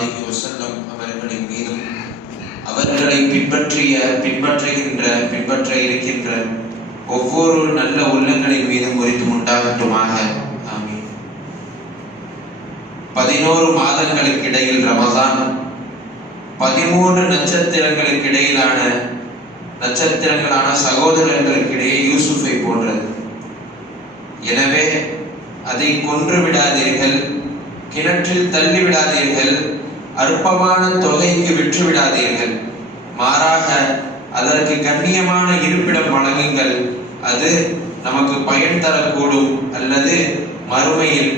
அலைஹி வஸல்லம் அவர்களின் மீதும் அவர்களை பின்பற்ற இருக்கின்ற ஒவ்வொரு நல்ல உள்ளங்களின் மீதும் உரித்தும் உண்டாகட்டுமாக. ஆமீன். 11 மாதங்களுக்கு இடையில் ரமதான், 13 நட்சத்திரங்களுக்கு நட்சத்திரங்களான சகோதரர்களுக்கிடையே யூசுஃபை போன்றது. எனவே அதை கொன்று விடாதீர்கள், கிணற்றில் தள்ளி விடாதீர்கள், அற்பமான தொகைக்கு விற்று விடாதீர்கள். மாறாக அதற்கு கண்ணியமான இருப்பிடம் வழங்குங்கள். அது நமக்கு பயன் தரக்கூடும் அல்லது மறுமையில்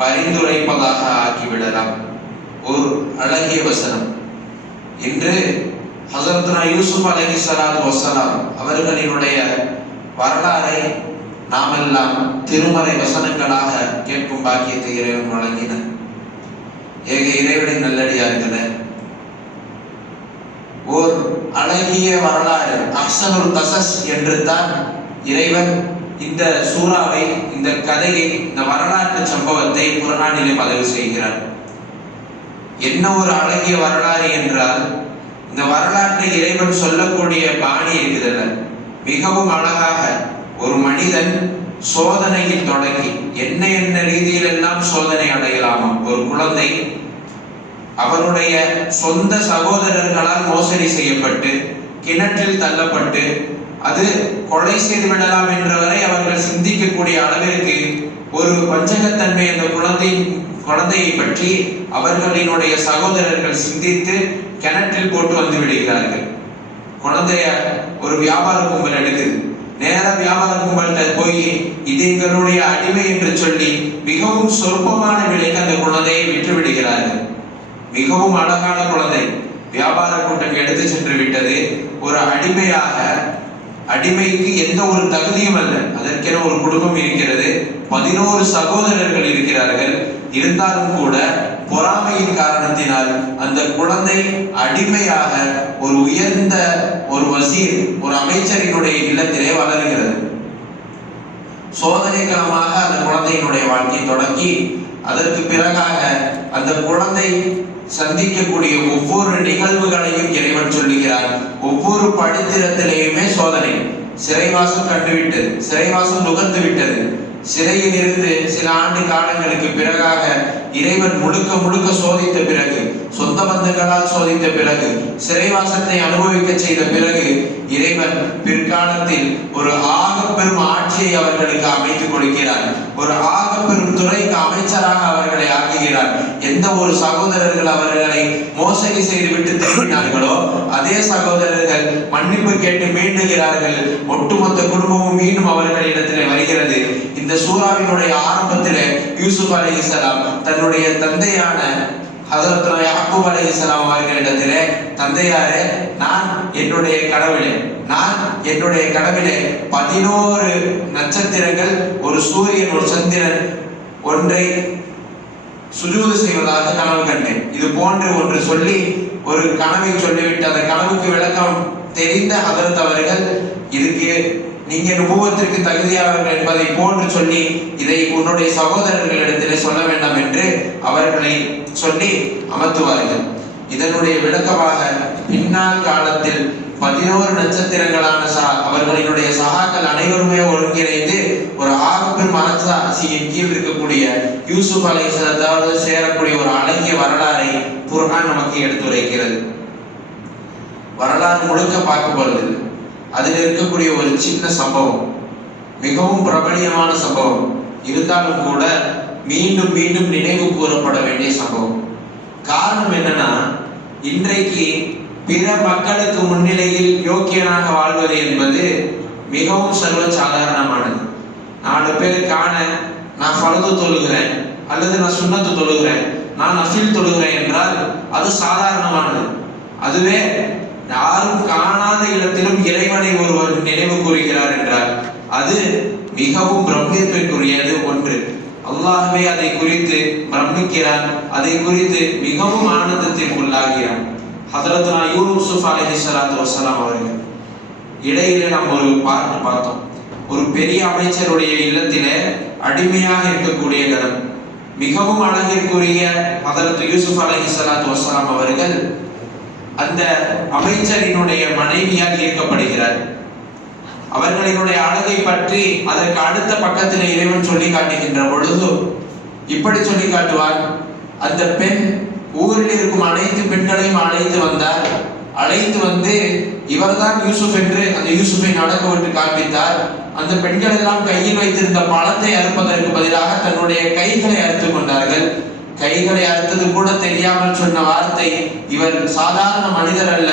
பரிந்துரைப்பதாக ஆக்கிவிடலாம். ஒரு அழகிய வசனம். இன்று ஹஸரத்னா யூசுப் அலைஹிஸ்ஸலாத்து வஸ்ஸலாம் அவர்களினுடைய வரலாறை நாமெல்லாம் திருமறை வசனங்களாக கேட்கும் பாக்கியத்தை இறைவன் வழங்கினார். ஏக இறைவனின் நல்லடியார்களே, ஓர் அழகிய வரலாறு, அஹ்ஸனுல் கஸஸ் என்று தான் இறைவன் இந்த சூறாவை, இந்த கதையை, இந்த வரலாற்று சம்பவத்தை குர்ஆனிலே பதிவு செய்கிறார். என்ன ஒரு அழகிய வரலாறு என்றால், இந்த வரலாற்றை இறைவன் சொல்லக்கூடிய பாணி இருக்குதல்ல, மிகவும் அழகாக ஒரு மனிதன் சோதனையில் தொடங்கி என்ன ரீதியில் எல்லாம் சோதனை அடையலாமா. ஒரு குழந்தை அவருடைய சொந்த சகோதரர்களால் மோசடி செய்யப்பட்டு கிணற்றில் தள்ளப்பட்டு அது கொலை செய்து விடலாம் என்றவரை அவர்கள் சிந்திக்கக்கூடிய அளவிற்கு ஒரு வஞ்சகத்தன்மை அந்த குழந்தையை பற்றி அவர்களினுடைய சகோதரர்கள் சிந்தித்து கிணற்றில் போட்டு வந்து விடுகிறார்கள். குழந்தைய ஒரு வியாபார கும்பல் எடுக்குது. நேர வியாபார கும்பல்கிட்ட போய் இது எங்களுடைய அடிமை என்று சொல்லி மிகவும் சொற்பமான விலைக்கு அந்த குழந்தையை விற்று விடுகிறார்கள். மிகவும் அழகான குழந்தை, வியாபார கூட்டம் எடுத்து சென்று விட்டது. ஒரு அடிமைக்கு எந்த ஒரு தகுதியும் அல்ல. அதற்கென ஒரு குடும்பம் இருக்கிறது, 11 சகோதரர்கள் இருக்கிறார்கள். இருந்தாலும் கூட பொறாமையின் காரணத்தினால் அந்த குழந்தை அடிமையாக ஒரு உயர்ந்த ஒரு வசீர், ஒரு அமைச்சரினுடைய இல்லத்திலே வளர்கிறது. சோதனை களமாக அந்த குழந்தையினுடைய வாழ்க்கை தொடங்கி அதற்கு பிறகாக அந்த குழந்தை சந்திக்கக்கூடிய ஒவ்வொரு நிகழ்வுகளையும் இறைவன் சொல்லுகிறார். ஒவ்வொரு படித்திரத்திலேயுமே சோதனை. சிறைவாசம் கண்டுவிட்டது, சிறைவாசம் நுகர்ந்து விட்டது. சிறையில் இருந்து சில ஆண்டு காலங்களுக்கு பிறகாக இறைவன் முழுக்க சோதித்த பிறகு, சொந்த பந்தங்களால் சோதித்த பிறகு, சிறைவாசத்தை அனுபவிக்க செய்த பிறகு இறைவன் பிற்காலத்தில் ஒரு ஆகப்பெரும் ஆட்சியை அவர்களுக்கு அமைத்துக் கொடுக்கிறார். ஒரு ஆகப்பெரும் துறைக்கு அமைச்சராக அவர்களை ஆக்குகிறார். எந்த ஒரு சகோதரர்கள் அவர்களை மோசடி செய்துவிட்டு திரும்பினார்களோ அதே சகோதரர்கள் மன்னிப்பு கேட்டு மீண்டுகிறார்கள். ஒட்டுமொத்த குடும்பமும் மீண்டும் அவர்களிடத்திலே வருகிறது. இந்த சூறாவினுடைய ஆரம்பத்திலே யூசுப் அலைஹிஸ்ஸலாம் தன்னுடைய தந்தையான ஹஸரத் யாக்கூப் அலைஹிஸ்ஸலாம் அவர்களிடத்திலே, தந்தையாரே, நான் என்னுடைய கனவிலே 11 நட்சத்திரங்கள், ஒரு சூரியன், ஒரு சந்திரன் ஒன்றை சுஜூது செய்வதாக கனவு கண்டேன். இது போன்று ஒன்று சொல்லி ஒரு கனவை சொல்லிவிட்டு அந்த கனவுக்கு விளக்கம் தெரிந்த ஹஸரத் அவர்கள், இதுக்கு நீங்க நுபுவத்திற்கு தகுதியானவர்கள் என்பதை போன்று சொல்லி இதை உன்னுடைய சகோதரர்களிடத்திலே சொல்ல வேண்டாம் என்று அவர்களை சொல்லி அமர்த்துவார்கள். இதனுடைய விளக்கமாக பின்னால் காலத்தில் 11 நட்சத்திரங்களான அவர்களினுடைய சகாக்கள் அனைவருமே ஒருங்கிணைந்து ஒரு ஆகப்பெரும் அரசாட்சியின் கீழ் இருக்கக்கூடிய யூசுப் அலைஹிஸ்ஸலாத்தோடு சேரக்கூடிய ஒரு அழகிய வரலாறை குர்ஆன் நமக்கு எடுத்துரைக்கிறது. வரலாறு முழுக்க பார்க்கப்படுது. அதில் இருக்கக்கூடிய ஒரு சின்ன சம்பவம், மிகவும் பிரபலியமான சம்பவம், இருந்தாலும் கூட மீண்டும் மீண்டும் நினைவு கூறப்பட வேண்டிய சம்பவம். காரணம் என்னன்னா, இன்றைக்கு பிற மக்களுக்கு முன்னிலையில் யோக்கியனாக வாழ்வது என்பது மிகவும் சர்வ சாதாரணமானது. 4 பேர் காண நான் ஃபர்து தொழுகிறேன் அல்லது நான் சுன்னத்து தொழுகிறேன், நான் நஃபில் தொழுகிறேன் என்றால் அது சாதாரணமானது. அதுவே யாரும் காணாத இடத்திலும் இறைவனை ஒருவர் நினைவு கூறுகிறார் என்றால் அது மிகவும் பிரமிப்பிற்குரியது ஒன்று. அல்லாஹ்வே அதை குறித்து பிரமிக்கிறான், அதை குறித்து மிகவும் ஆனந்தத்திற்கு உள்ளாகிறான். ஹஸரத் யூசுப் அலைஹிஸ்ஸலாத்து வஸ்ஸலாம் அவர்கள் இடையிலே நாம் ஒரு பாட்டு பார்த்தோம். ஒரு பெரிய அமைச்சருடைய இல்லத்திலே அடிமையாக இருக்கக்கூடிய கணம். மிகவும் அழகிற்குரிய ஹதரத் யூசுப் அலைஹிஸ்ஸலாத்து வஸ்ஸலாம் அவர்கள் அந்த அமைச்சரினுடைய மனைவியால் ஈர்க்கப்படுகிறார். அவர்களினுடைய அழகை பற்றி அதற்கு அடுத்த பக்கத்தில் இறைவன் சொல்லி காட்டுகின்ற பொழுது இப்படி சொல்லி காட்டுவார், அந்த பெண் ஊரில் இருக்கும் அனைத்து பெண்களையும் அழைத்து வந்தார். அழைத்து வந்து இவர்தான் யூசுப் என்று அந்த யூசுஃபை நடக்க விட்டு காண்பித்தார். அந்த பெண்கள் எல்லாம் கையில் வைத்திருந்த பழத்தை அறுப்பதற்கு பதிலாக தன்னுடைய கைகளை அறுத்து கொண்டார்கள். கைகளை அறுத்தது கூட தெரியாமல் சொன்ன வார்த்தை, இவர் சாதாரண மனிதர் அல்ல,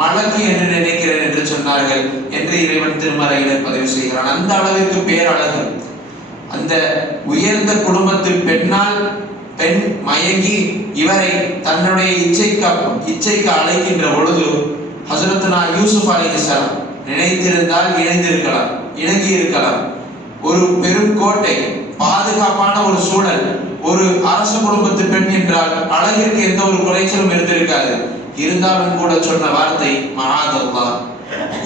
மலக்கு என்று நினைக்கிறேன் என்று சொன்னார்கள் என்று இறைவன் திருமறையிலே பதிவு செய்கிறான். அந்த அளவிற்கு பேரழகு. அந்த உயர்ந்த குடும்பத்து பெண்ணால் பெண் மயங்கி இவரை தன்னுடைய இச்சைக்கு அழைக்கின்ற பொழுது ஹஸரத்துனா யூசுப் அலைஹிஸ்ஸலாம் நினைத்திருந்தால் இணைந்திருக்கலாம், இணங்கி இருக்கலாம். ஒரு பெரும் கோட்டை, பாதுகாப்பான ஒரு சூழல், ஒரு அரச குடும்பத்து பெண் என்றால் அழகிற்கு எந்த ஒரு குறைச்சலும் இருந்திருக்காது. இருந்தாலும் கூட சொன்ன வார்த்தை மஆதல்லாஹ்,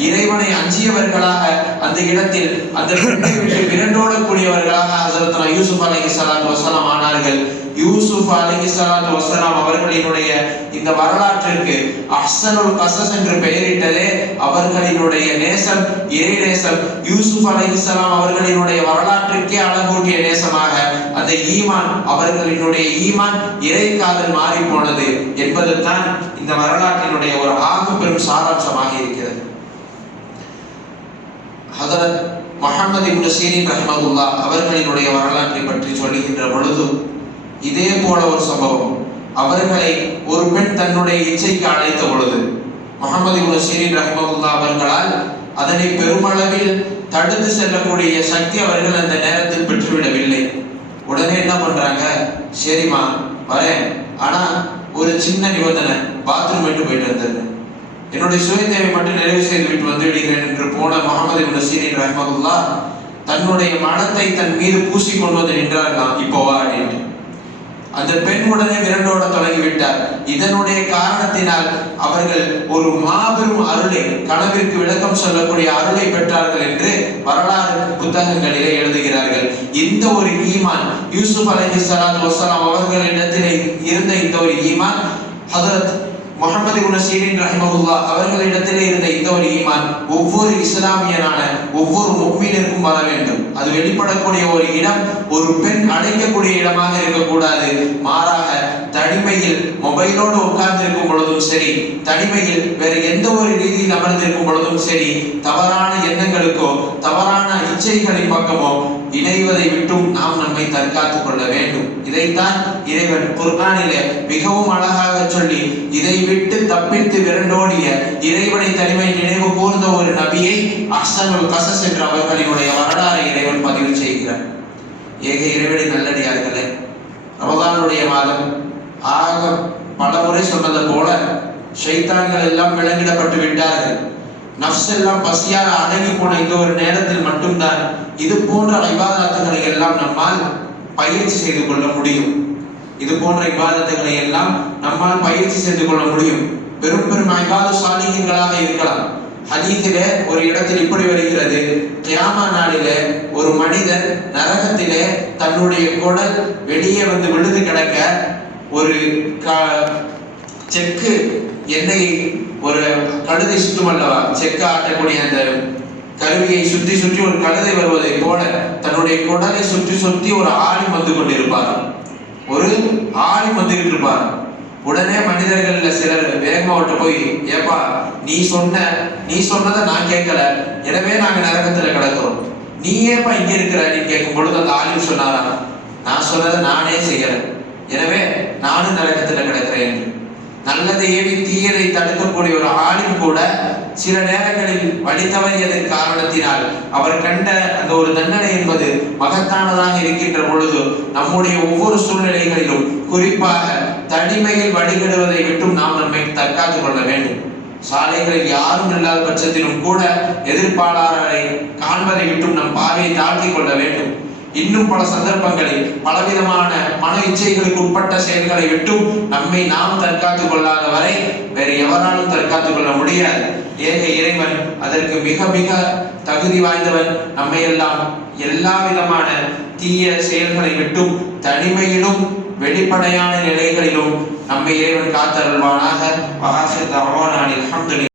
இறைவனை அஞ்சியவர்களாக அந்த இடத்தில் அந்த பெண்ணை விட்டு விரண்டோடக்கூடியவர்களாக ஹஸரத்துனா யூசுப் அலைஹிஸ்ஸலாத்து வஸ்ஸலாம் ஆனார்கள். யூசுப் அலைஹிஸ்ஸலாத்து வஸ்ஸலாம் அவர்களினுடைய இந்த வரலாற்றிற்கு அஹ்ஸனுல் கஸஸ் என்று பெயரிட்டதே அவர்களினுடைய நேசம், இறை நேசம். யூசுப் அலைஹிஸ்ஸலாம் அவர்களினுடைய வரலாற்றுக்கே அழகூட்டிய நேசமாக அந்த ஈமான், அவர்களினுடைய ஈமான் இறை காதல் மாறி போனது என்பதுதான் இந்த வரலாற்றினுடைய ஒரு ஆக பெரும் சாராம்சமாக இருக்கிறது. ஹதரத் முஹம்மது இப்னு சீரின் ரஹ்மத்துல்லாஹ் அவர்களினுடைய வரலாற்றை பற்றி சொல்லுகின்ற பொழுது இதே போல ஒரு சம்பவம். அவர்களை ஒரு பெண் தன்னுடைய இச்சைக்கு அழைத்த பொழுது முஹம்மது இப்னு சீரின் ரஹ்மத்துல்லாஹ் அவர்களால் அதனை பெருமளவில் தடுத்து செல்லக்கூடிய சக்தி அவர்கள் அந்த நேரத்தில் பெற்றுவிடவில்லை. உடனே என்ன பண்றாங்க, சரிம்மா வரேன், ஆனா ஒரு சின்ன நிபந்தனை, பாத்ரூம் போயிட்டு வந்துடுறேன், என்னுடைய சுய தேவை மட்டும் நிறைவு செய்து விட்டு வந்து விடுகிறேன் என்று போன முஹம்மது இப்னு சீரின் ரஹ்மத்துல்லாஹ் தன்னுடைய மனத்தை தன் மீது பூசி கொண்டு வந்து நின்றார்களாம். இப்போ வா அப்படின்னு. அந்த பெண் உடனே விரண்டோட தொடங்கிவிட்டார். இதனுடைய காரணத்தினால் அவர்கள் ஒரு மாபெரும் அருளை, கனவிற்கு விளக்கம் சொல்லக்கூடிய அருளை பெற்றார்கள் என்று வரலாறு புத்தகங்களிலே எழுதுகிறார்கள். இந்த ஒரு ஈமான் யூசுப் அலைஹிஸ்ஸலாத்து வஸ்ஸலாம் அவர்களிடத்திலே இருந்த இந்த ஒரு ஈமான் ஹதரத் முஹம்மது இப்னு சீரின் ரஹிமஹுல்லாஹ் அவர்களிடத்திலே இருந்த இந்த ஒரு ஈமான் ஒவ்வொரு இஸ்லாமியனான ஒவ்வொரு முஃமினிற்கும் வர வேண்டும். அது வெளிப்படக்கூடிய ஒரு இடம் ஒரு பெண் அடைக்கக்கூடிய இடமாக இருக்கக்கூடாது. மாறாக தனிமையில் மொபைலோடு உட்கார்ந்திருக்கும் பொழுதும் சரி, தனிமையில் வேறு எந்த ஒரு ரீதியில் அமர்ந்திருக்கும் பொழுதும் சரி, தவறான எண்ணங்களுக்கோ தவறான இச்சைகளின் பக்கமோ இணைவதை விட்டும் நாம் நம்மை தற்காத்துக் கொள்ள வேண்டும். இதைத்தான் இறைவன் குர்ஆனிலே மிகவும் அழகாக சொல்லி, இதை விட்டு தப்பித்து விரண்டோடிய இறைவனை தனிமை நினைவு கூர்ந்த ஒரு நபியை அஹ்ஸனுல் கஸஸ் என்ற அவர்களினுடைய வரலாறை இறைவன் பதிவு செய்கிறார். ஏக இறைவனை நல்லடியார்களே, ரமதானுடைய மாதம் ஆக பல முறை சொன்னது போல ஷைத்தான்கள் எல்லாம் விலங்கிடப்பட்டு விட்டார்கள். நஃப்ஸ் எல்லாம் பசியால் அடங்கி போன இந்த ஒரு நேரத்தில் மட்டும்தான் இது போன்ற இபாதத்துகளை எல்லாம் நம்மால் பயிற்சி செய்து கொள்ள முடியும். இது போன்ற இபாதத்துகளை எல்லாம் நம்மால் பயிற்சி செய்து கொள்ள முடியும். பெரும் பெரும் இபாது சாலிஹீன்களாக இருக்கலாம். ஹதீஸிலே ஒரு இடத்தில் இப்படி வருகிறது, கியாமா நாளிலே ஒரு மனிதன் நரகத்திலே தன்னுடைய குடல் வெளியே வந்து விழுந்து கிடக்க ஒரு செக்கு எண்ணெயை, ஒரு கழுதை சுற்றும் அல்லவா, செக்கு ஆட்டக்கூடிய அந்த கருவியை சுற்றி சுற்றி ஒரு கழுதை வருவதை போல தன்னுடைய குடலை சுற்றி சுற்றி ஒரு ஆலிம் வந்து கொண்டிருப்பார். ஒரு ஆலிம் வந்துகிட்டு இருப்பார். உடனே மனிதர்கள்ல சிலர் வேகமா விட்டு போய், ஏப்பா நீ சொன்னதை நான் கேட்கல, எனவே நாங்க நரகத்துல கிடக்கிறோம், நீ ஏப்பா இங்க இருக்கிற நீ கேட்கும் பொழுது அந்த ஆலிம் சொன்னாரா, நான் சொன்னதை நானே செய்யல, எனவே நானும் நரகத்துல கிடக்கிறேன் என்று. நல்லதை ஏவி தீயதை தடுக்கக்கூடிய ஒரு ஆலிம் கூட சில நேரங்களில் வழி தவறியதன் காரணத்தினால் அவர் கண்ட அந்த ஒரு தண்டனை என்பது மகத்தானதாக இருக்கின்ற பொழுது நம்முடைய ஒவ்வொரு சூழ்நிலைகளிலும் குறிப்பாக தனிமையில் வழிகெடுவதை விட்டும் நாம் நம்மை தற்காத்துக் கொள்ள வேண்டும். சாலைகளில் யாரும் இல்லாத பட்சத்திலும் கூட எதிர்ப்பாளரை காண்பதை விட்டும் நம் பார்வையை தாழ்த்திக் கொள்ள வேண்டும். இன்னும் பல சந்தர்ப்பங்களில் பலவிதமான மன இச்சைகளுக்கு உட்பட்ட செயல்களை விட்டும் நம்மை நாம் தற்காத்துக் கொள்ளாத வரை வேறு எவராலும் தற்காத்துக் கொள்ள முடியாது. ஏக இறைவன் அதற்கு மிக மிக தகுதி வாய்ந்தவன். நம்மை எல்லாம் எல்லா விதமான தீய செயல்களை விட்டும் தனிமையிலும் வெளிப்படையான நிலைகளிலும் நம்மை இறைவன் காத்தருள்வானாக. வஹாசிர் தஅவானா அல்ஹம்துலில்லாஹ்.